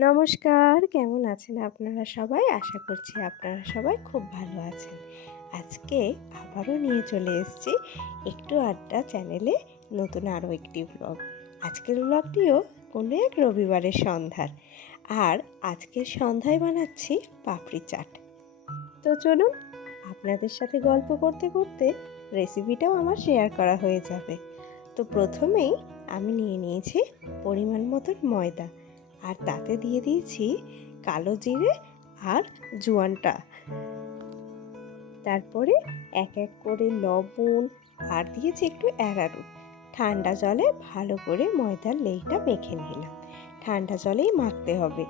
নমস্কার, কেমন আছেন আপনারা সবাই? আশা করছি আপনারা সবাই খুব ভালো আছেন। আজকে আবারও নিয়ে চলে এসেছি একটু আড্ডা চ্যানেলে নতুন আরও একটি ব্লগ আজকের ব্লগটিও কোনো এক রবিবারের সন্ধ্যার। আর আজকের সন্ধ্যায় বানাচ্ছি পাপড়ি চাট। তো চলুন, আপনাদের সাথে গল্প করতে করতে রেসিপিটাও আমার শেয়ার করা হয়ে যাবে। তো প্রথমেই আমি নিয়ে নিয়েছি পরিমাণ মতন ময়দা। আর তাতে দিয়ে দিয়েছি কালো জিরে আর জোয়ানটা। তারপরে এক এক করে লবণ আর দিয়েছি একটু অ্যারারুট ঠান্ডা জলে ভালো করে ময়দার লেইটা মেখে নিলাম। ঠান্ডা জলেই মাখতে হবে,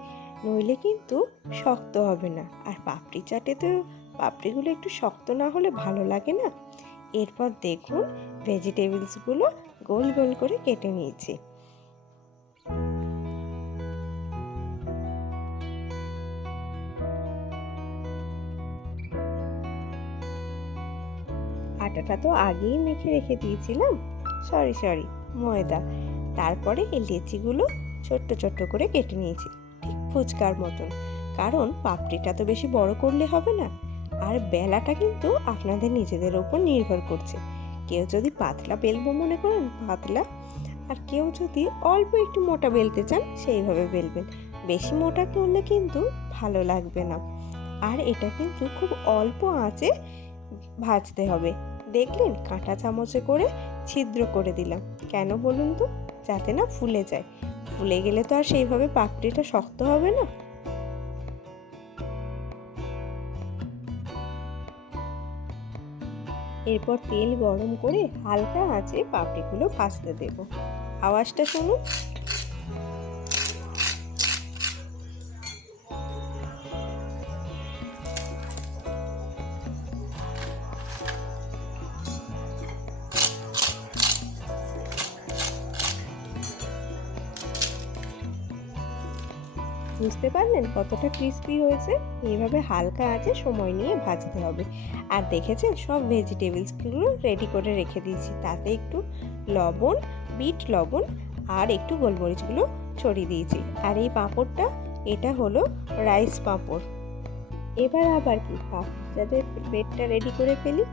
নইলে কিন্তু শক্ত হবে না। আর পাপড়ি চাটে তো পাপড়িগুলো একটু শক্ত না হলে ভালো লাগে না। এরপর দেখুন ভেজিটেবলসগুলো গোল গোল করে কেটে নিয়েছি। আটাটা তো আগেই মেখে রেখে দিয়েছিলাম। সরি সরি ময়দা। তারপরে এই লেচিগুলো ছোট্ট ছোট্ট করে কেটে নিয়েছি, ঠিক ফুচকার মতন। কারণ পাপড়িটা তো বেশি বড় করলে হবে না। আর বেলাটা কিন্তু আপনাদের নিজেদের ওপর নির্ভর করছে। কেউ যদি পাতলা বেলবো মনে করেন, পাতলা। আর কেউ যদি অল্প একটু মোটা বেলতে চান, সেইভাবে বেলবেন। বেশি মোটা করলে কিন্তু ভালো লাগবে না। আর এটা কিন্তু খুব অল্প আঁচে ভাজতে হবে। দেখলেন কাঁটা চামচে করে ছিদ্র করে দিলাম। কেন বলুন তো? যাতে না ফুলে যায়। ফুলে গেলে তো আর সেইভাবে পাপড়িটা শক্ত হবে না। এরপর তেল গরম করে হালকা আঁচে পাপড়িগুলো ভাজতে দেব। আওয়াজটা শুনুন। বুঝতে পারলেন কতটা ক্রিস্পি হয়েছে? এইভাবে হালকা আছে সময় নিয়ে ভাজতে হবে। আর দেখেছেন, সব ভেজিটেবলসগুলো রেডি করে রেখে দিয়েছি। তাতে একটু লবণ, বিট লবণ আর একটু গোলমরিচগুলো ছড়িয়ে দিয়েছি। আর এই পাঁপড়টা, এটা হলো রাইস পাঁপড়। এবার আবার কি পাঁপড় যাদের বেডটা রেডি করে ফেলি।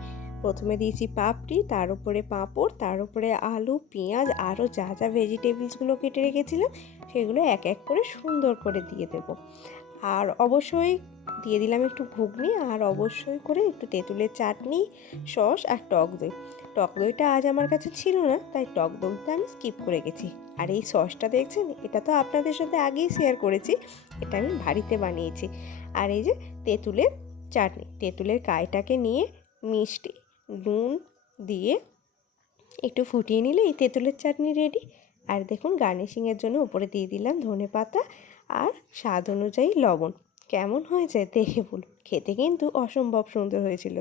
প্রথমে দিয়েছি পাপড়ি, তার উপরে পাঁপড়, তার উপরে আলু, পেঁয়াজ, আরও যা যা ভেজিটেবলসগুলো কেটে রেখেছিলাম, সেগুলো এক এক করে সুন্দর করে দিয়ে দেব। আর অবশ্যই দিয়ে দিলাম একটু ঘুগনি, আর অবশ্যই করে একটু তেঁতুলের চাটনি, সস আর টক দই। টক দইটা আজ আমার কাছে ছিল না, তাই টক দইটা আমি স্কিপ করে গেছি। আর এই সসটা দেখছেন, এটা তো আপনাদের সাথে আগেই শেয়ার করেছি, এটা আমি বাড়িতে বানিয়েছি। আর এই যে তেঁতুলের চাটনি, তেঁতুলের কাইটাকে নিয়ে মিষ্টি নুন দিয়ে একটু ফুটিয়ে নিলে এই তেঁতুলের চাটনি রেডি আর দেখুন গার্নিশিংয়ের জন্য উপরে দিয়ে দিলাম ধনে পাতা আর স্বাদ অনুযায়ী লবণ। কেমন হয়েছে দেখে বলুন। খেতে কিন্তু অসম্ভব সুন্দর হয়েছিল।